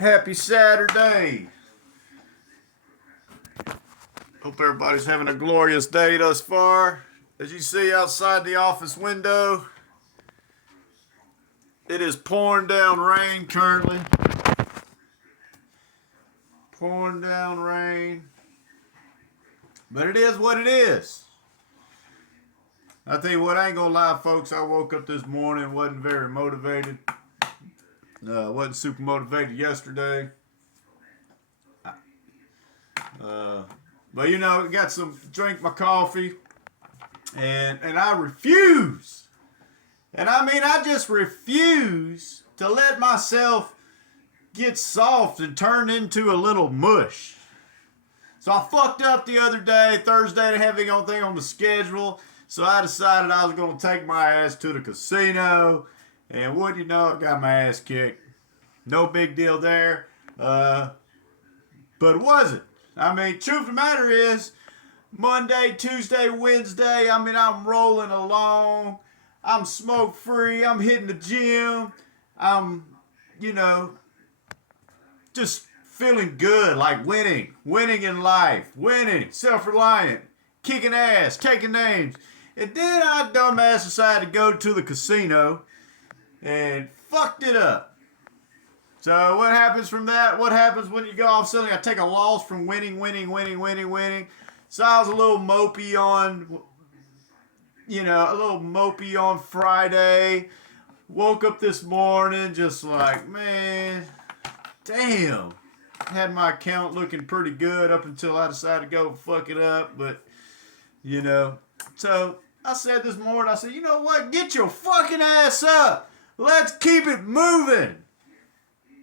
Happy Saturday. Hope everybody's having a glorious day thus far. As you see outside the office window, it is pouring down rain currently. Pouring down rain. But it is what it is. I tell you what, I ain't gonna lie, folks. I woke up this morning, wasn't very motivated. Wasn't super motivated yesterday. But you know, got drink my coffee, and I refuse. And I mean, I just refuse to let myself get soft and turn into a little mush. So I fucked up the other day, Thursday, to have anything on the schedule. So I decided I was going to take my ass to the casino. And what you know, I got my ass kicked. No big deal there. But it wasn't. I mean, truth of the matter is, Monday, Tuesday, Wednesday, I mean, I'm rolling along. I'm smoke free. I'm hitting the gym. I'm, just feeling good, like winning in life, winning, self-reliant, kicking ass, taking names. And then I dumbass decided to go to the casino and fucked it up. So what happens from that? What happens when you go off suddenly? I take a loss from winning. So I was a little mopey on Friday. Woke up this morning just like, man, damn. Had my account looking pretty good up until I decided to go fuck it up. But, so I said this morning, I said, you know what? Get your fucking ass up. Let's keep it moving.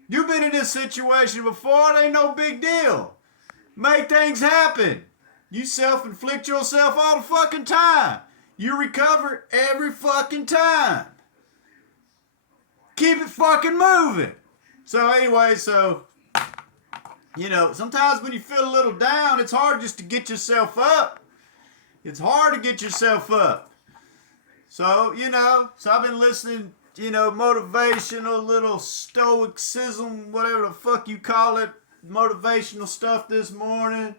You've been in this situation before. It ain't no big deal. Make things happen. You self-inflict yourself all the fucking time. You recover every fucking time. Keep it fucking moving. So anyway, sometimes when you feel a little down, it's hard just to get yourself up. It's hard to get yourself up. So, so I've been listening, motivational, little stoicism, whatever the fuck you call it, motivational stuff this morning.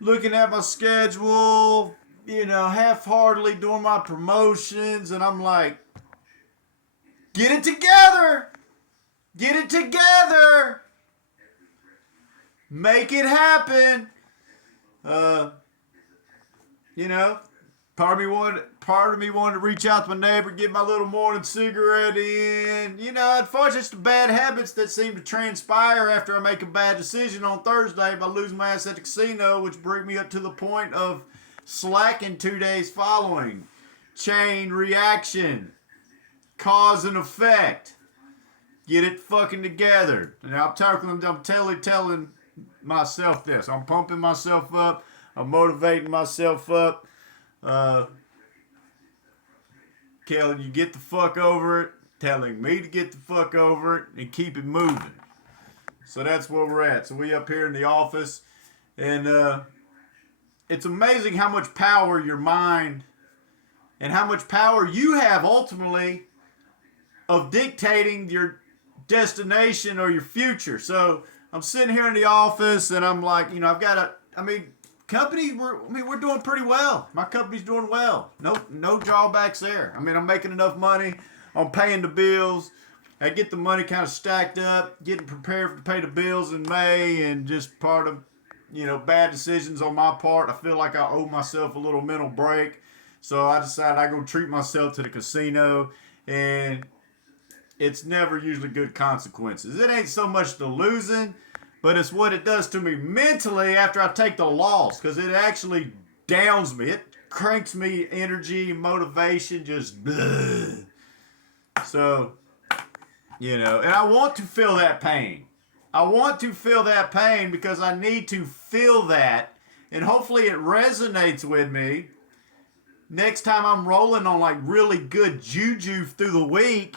Looking at my schedule, half-heartedly doing my promotions, and I'm like, get it together! Get it together! Make it happen! Part of me wanted to reach out to my neighbor, get my little morning cigarette in. Unfortunately, it's the bad habits that seem to transpire after I make a bad decision on Thursday by losing my ass at the casino, which bring me up to the point of slacking 2 days following. Chain reaction. Cause and effect. Get it fucking together. And I'm telling myself this. I'm pumping myself up. I'm motivating myself up. Telling you get the fuck over it. Telling me to get the fuck over it. And keep it moving. So that's where we're at. So we up here in the office. And it's amazing how much power your mind and how much power you have ultimately of dictating your destination or your future. So I'm sitting here in the office and I'm like, company, we're doing pretty well. My company's doing well. No drawbacks there. I'm making enough money. I'm paying the bills. I get the money kind of stacked up, getting prepared to pay the bills in May, and just part of, bad decisions on my part. I feel like I owe myself a little mental break. So I decided I'm going to treat myself to the casino, and it's never usually good consequences. It ain't so much the losing, but it's what it does to me mentally after I take the loss, because it actually downs me. It cranks me energy, motivation, just bleh. So, and I want to feel that pain. I want to feel that pain because I need to feel that, and hopefully it resonates with me. Next time I'm rolling on like really good juju through the week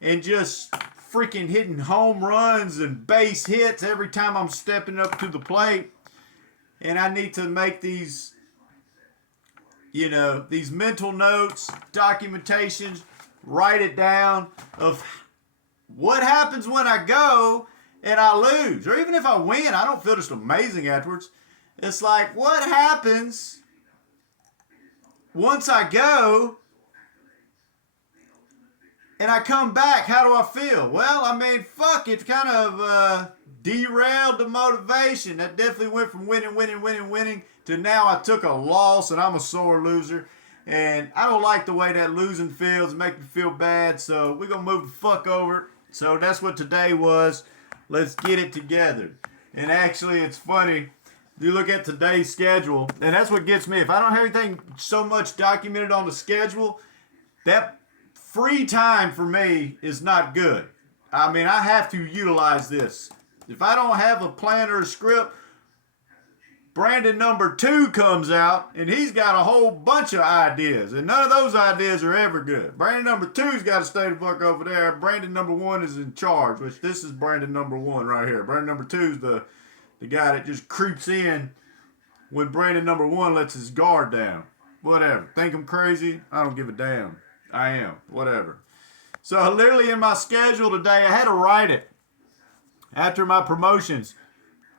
and just freaking hitting home runs and base hits every time I'm stepping up to the plate. And I need to make these mental notes, documentations, write it down of what happens when I go and I lose, or even if I win, I don't feel just amazing afterwards. It's like, what happens once I go and I come back? How do I feel? Well, I mean, fuck, it kind of derailed the motivation. That definitely went from winning to now I took a loss and I'm a sore loser. And I don't like the way that losing feels. It makes me feel bad. So we're going to move the fuck over. So that's what today was. Let's get it together. And actually, it's funny. You look at today's schedule, and that's what gets me. If I don't have anything so much documented on the schedule, that free time for me is not good. I mean, I have to utilize this. If I don't have a plan or a script, Brandon number 2 comes out, and he's got a whole bunch of ideas, and none of those ideas are ever good. Brandon number 2's got to stay the fuck over there. Brandon number 1 is in charge, which this is Brandon number 1 right here. Brandon number 2's the guy that just creeps in when Brandon number 1 lets his guard down. Whatever. Think I'm crazy? I don't give a damn. I am. Whatever. So literally in my schedule today, I had to write it after my promotions.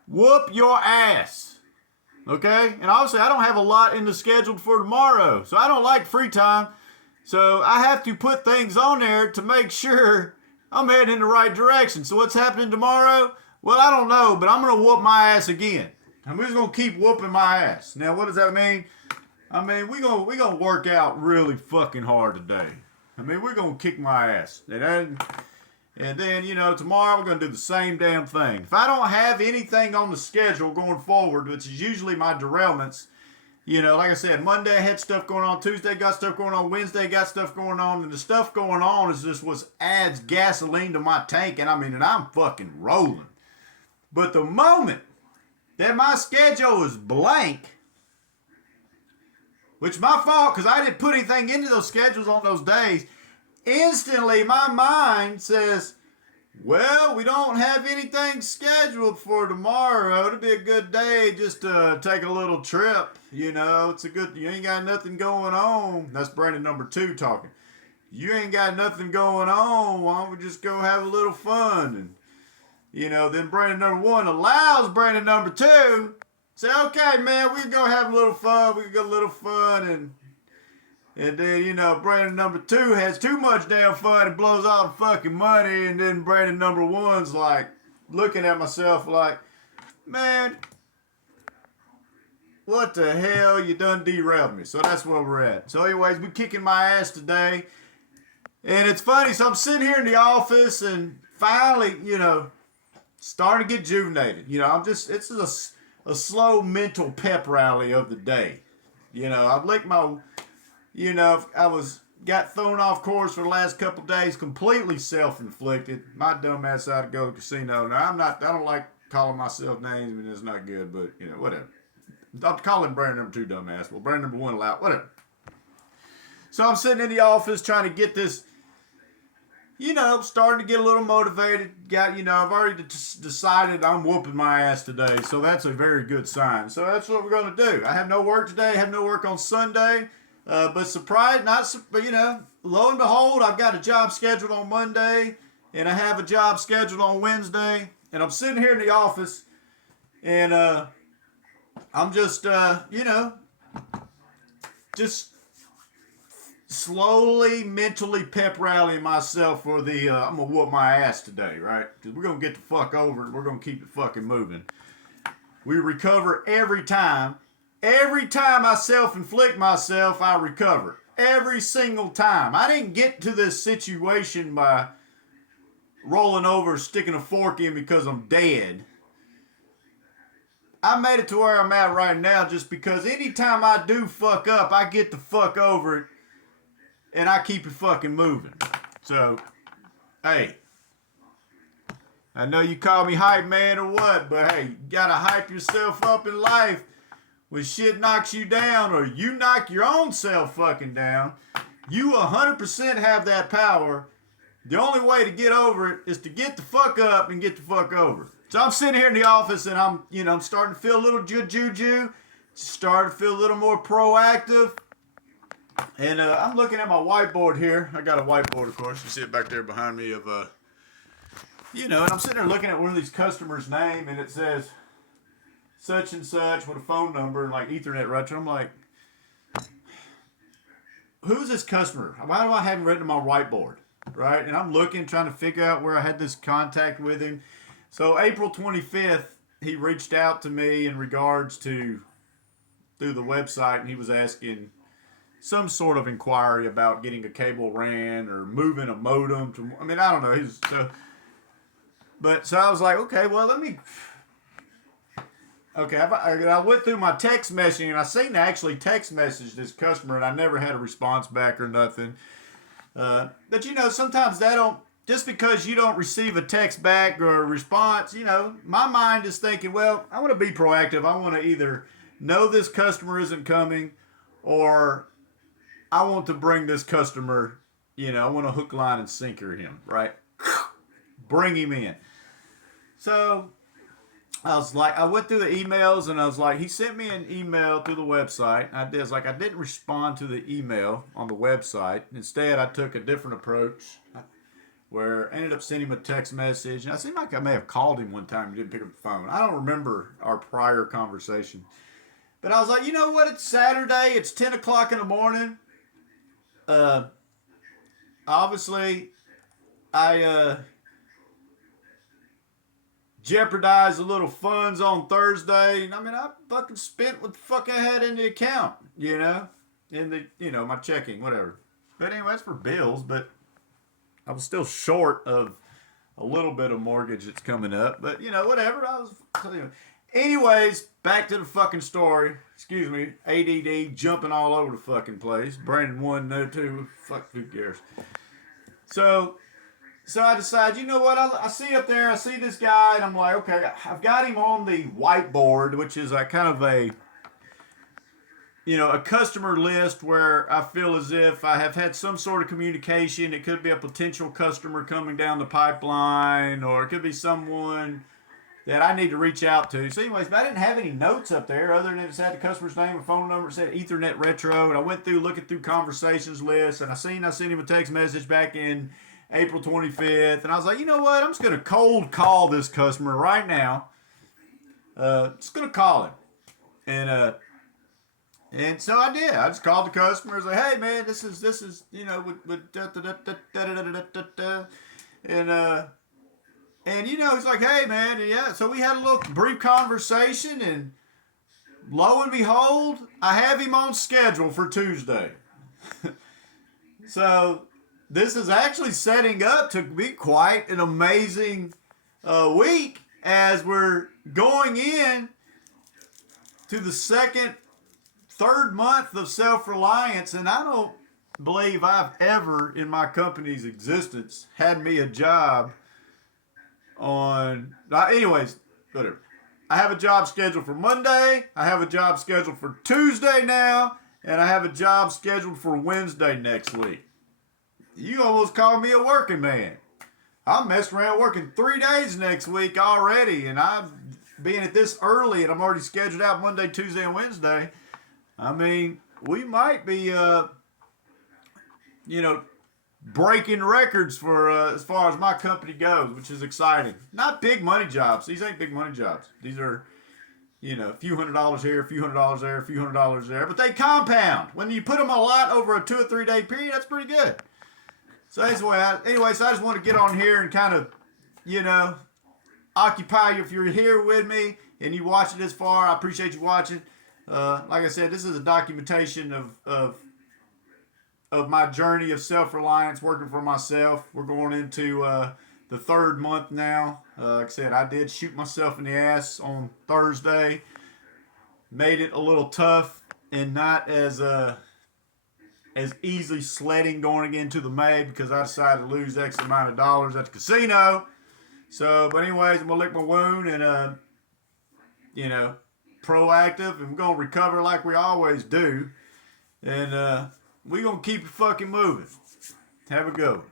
Whoop your ass. Okay? And obviously I don't have a lot in the schedule for tomorrow. So I don't like free time. So I have to put things on there to make sure I'm heading in the right direction. So what's happening tomorrow? Well, I don't know, but I'm going to whoop my ass again. I'm just going to keep whooping my ass. Now, what does that mean? I mean, we're gonna work out really fucking hard today. I mean, we're going to kick my ass. And then, you know, tomorrow we're going to do the same damn thing. If I don't have anything on the schedule going forward, which is usually my derailments, you know, like I said, Monday I had stuff going on, Tuesday got stuff going on, Wednesday got stuff going on, and the stuff going on is just what adds gasoline to my tank, and I'm fucking rolling. But the moment that my schedule is blank, which is my fault because I didn't put anything into those schedules on those days, instantly my mind says, well, we don't have anything scheduled for tomorrow. It'll be a good day just to take a little trip. You know, you ain't got nothing going on. That's Brandon number 2 talking. You ain't got nothing going on. Why don't we just go have a little fun? And, you know, then Brandon number 1 allows Brandon number 2 say, okay, man, we can go have a little fun. We can go a little fun. And then, you know, Brandon number 2 has too much damn fun and blows all the fucking money. And then Brandon number 1's like looking at myself like, man, what the hell? You done derailed me. So that's where we're at. So anyways, we kicking my ass today. And it's funny. So I'm sitting here in the office and finally, you know, starting to get rejuvenated. You know, it's just a slow mental pep rally of the day. You know, I've licked my, you know, got thrown off course for the last couple days, completely self-inflicted. My dumb ass out to go to the casino. Now, I don't like calling myself names, and it's not good, but, you know, whatever. I'm calling Brandon number 2 dumbass. Well, Brandon number 1 loud, whatever. So I'm sitting in the office trying to get this, you know, starting to get a little motivated. I've already decided I'm whooping my ass today, so that's a very good sign. So that's what we're going to do. I have no work today. I have no work on Sunday. But you know, lo and behold, I've got a job scheduled on Monday, and I have a job scheduled on Wednesday, and I'm sitting here in the office, and I'm just, you know, just slowly, mentally pep rallying myself for the, I'm going to whoop my ass today, right? Because we're going to get the fuck over it. We're going to keep it fucking moving. We recover every time. Every time I self-inflict myself, I recover. Every single time. I didn't get to this situation by rolling over, sticking a fork in because I'm dead. I made it to where I'm at right now just because anytime I do fuck up, I get the fuck over it. And I keep it fucking moving. So, hey. I know you call me hype man or what, but hey, you gotta hype yourself up in life when shit knocks you down or you knock your own self fucking down. You 100% have that power. The only way to get over it is to get the fuck up and get the fuck over it. So I'm sitting here in the office and I'm starting to feel a little juju, starting to feel a little more proactive. And I'm looking at my whiteboard here. I got a whiteboard, of course. You see it back there behind me of and I'm sitting there looking at one of these customers' name, and it says such and such with a phone number and like Ethernet retro. I'm like, who's this customer? Why do I have him written on my whiteboard? Right? And I'm looking, trying to figure out where I had this contact with him. So April 25th, he reached out to me in regards to through the website, and he was asking some sort of inquiry about getting a cable ran or moving a modem to. I mean, I don't know. So I was like, okay, well, let me. Okay, I went through my text messaging, and I seen to actually text message this customer, and I never had a response back or nothing. But sometimes that don't. Just because you don't receive a text back or a response, my mind is thinking, well, I want to be proactive. I want to either know this customer isn't coming, or I want to bring this customer. I want to hook, line, and sinker him, right? Bring him in. So I went through the emails, and I was like, he sent me an email through the website. I didn't respond to the email on the website. Instead, I took a different approach where I ended up sending him a text message. And I seemed like I may have called him one time and didn't pick up the phone. I don't remember our prior conversation. But I was like, you know what? It's Saturday. It's 10 o'clock in the morning. Obviously, I jeopardized a little funds on Thursday. I mean, I fucking spent what the fuck I had in the account, in the, my checking, whatever. But anyway, that's for bills, but I was still short of a little bit of mortgage that's coming up. But, whatever. Anyways, back to the fucking story. Excuse me. ADD jumping all over the fucking place. Brandon 1, no 2. Fuck, who cares? So I decide, you know what? I see up there, I see this guy, and I'm like, okay, I've got him on the whiteboard, which is a kind of a customer list where I feel as if I have had some sort of communication. It could be a potential customer coming down the pipeline, or it could be someone that I need to reach out to. So anyways, but I didn't have any notes up there other than it had the customer's name and phone number. It said Ethernet Retro, and I went through looking through conversations lists, and I sent him a text message back in April 25th, and I was like, you know what? I'm just going to cold call this customer right now. Just going to call him. And so I did. I just called the customer. I was like, hey, man, this is with da da da da da da da da da. And he's like, hey, man, and yeah. So we had a little brief conversation, and lo and behold, I have him on schedule for Tuesday. So this is actually setting up to be quite an amazing week as we're going in to the third month of self-reliance. And I don't believe I've ever in my company's existence had me a job anyways, whatever. I have a job scheduled for Monday. I have a job scheduled for Tuesday now. And I have a job scheduled for Wednesday next week. You almost called me a working man. I'm messing around working 3 days next week already, and I'm being at this early, and I'm already scheduled out Monday, Tuesday, and Wednesday. I mean, we might be, breaking records for as far as my company goes, which is exciting. Not big money jobs. These ain't big money jobs. These are, a few $100s here, a few $100s there, a few $100s there, but they compound. When you put them a lot over a 2 or 3 day period, that's pretty good. So so I just want to get on here and kind of, occupy you. If you're here with me and you watch it this far, I appreciate you watching. Like I said, this is a documentation of my journey of self-reliance, working for myself. We're going into the third month now. Like I said, I did shoot myself in the ass on Thursday. Made it a little tough and not as easily sledding going into the May because I decided to lose X amount of dollars at the casino. So, but anyways, I'm going to lick my wound and, proactive, and we're going to recover like we always do. And we're going to keep it fucking moving. Have a go.